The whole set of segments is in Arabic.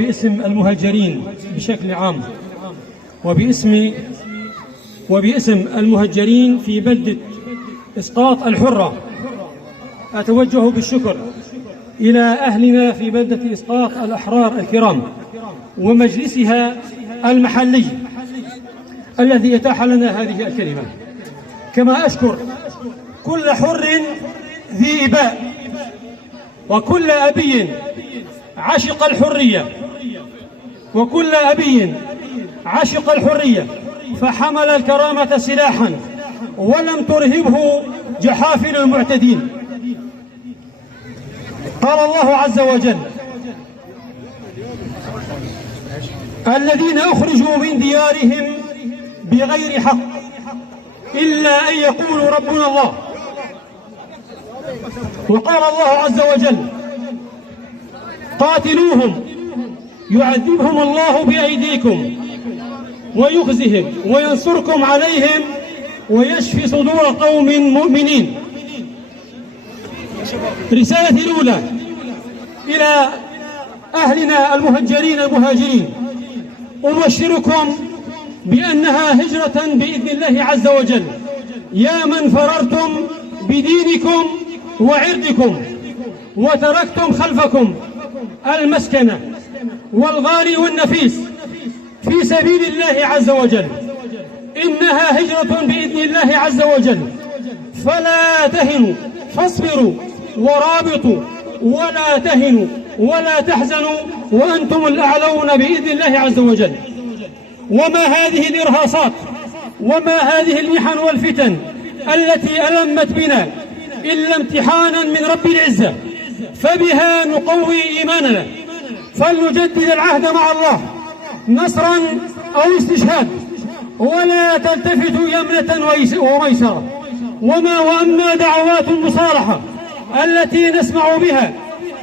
باسم المهجرين بشكل عام وباسم المهجرين في بلدة إسقاط الحرة، أتوجه بالشكر إلى أهلنا في بلدة إسقاط الأحرار الكرام ومجلسها المحلي الذي أتاح لنا هذه الكلمة. كما أشكر كل حر ذي إباء وكل أبي عشق الحرية وكل أبي عشق الحرية فحمل الكرامة سلاحا ولم ترهبه جحافل المعتدين. قال الله عز وجل: الذين أخرجوا من ديارهم بغير حق إلا أن يقولوا ربنا الله. وقال الله عز وجل: قاتلوهم يعذبهم الله بأيديكم ويخزهم وينصركم عليهم ويشفي صدور قوم مؤمنين. رسالتي الأولى إلى أهلنا المهجرين المهاجرين: أبشركم بأنها هجرة بإذن الله عز وجل، يا من فررتم بدينكم وعرضكم وتركتم خلفكم المسكنة والغالي والنفيس في سبيل الله عز وجل. إنها هجرة بإذن الله عز وجل، فلا تهنوا، فاصبروا ورابطوا، ولا تهنوا ولا تحزنوا وأنتم الأعلون بإذن الله عز وجل. وما هذه الإرهاصات وما هذه المحن والفتن التي ألمت بنا إلا امتحانا من رب العزة، فبها نقوي إيماننا، فلنجدد العهد مع الله نصرا أو استشهاد، ولا تلتفتوا يمنة وميسرة. وأما دعوات المصالحة التي نسمع بها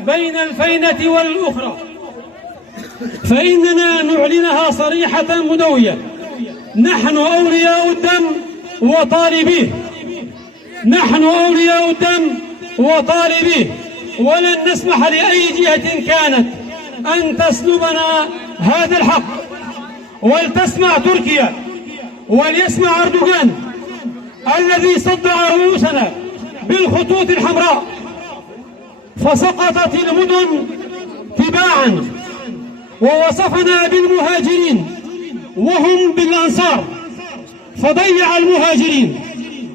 بين الفينة والأخرى فإننا نعلنها صريحة مدوية: نحن أولياء الدم وطالبيه، نحن أولياء الدم وطالبيه، ولن نسمح لأي جهة كانت أن تسلبنا هذا الحق. ولتسمع تركيا وليسمع أردوغان الذي صدع رؤوسنا بالخطوط الحمراء، فسقطت المدن تباعا ووصفنا بالمهاجرين وهم بالأنصار، فضيع المهاجرين،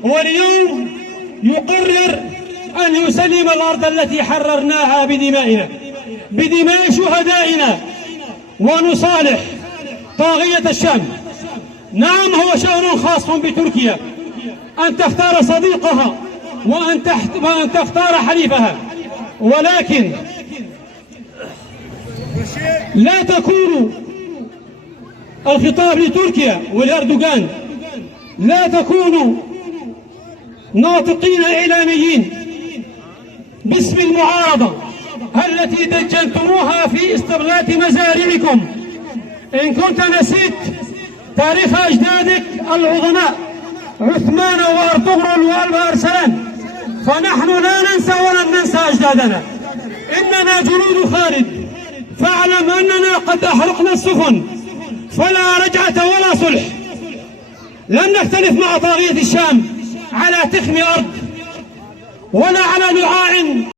واليوم يقرر أن يسلم الأرض التي حررناها بدمائنا، بدماء شهدائنا، ونصالح طاغية الشام. نعم، هو شأن خاص بتركيا أن تختار صديقها وأن تختار حليفها، ولكن لا تكون الخطاب لتركيا ولأردوغان، لا تكونوا ناطقين إعلاميين باسم المعارضة التي دجنتموها في استغلات مزارعكم. إن كنت نسيت تاريخ أجدادك العظماء عثمان وأرطغرل وألب أرسلان، فنحن لا ننسى ولن ننسى أجدادنا. إننا جنود خالد، فاعلم أننا قد أحرقنا السفن، فلا رجعة ولا صلح. لن نختلف مع طاغية الشام على تخم أرض ولا على لعاع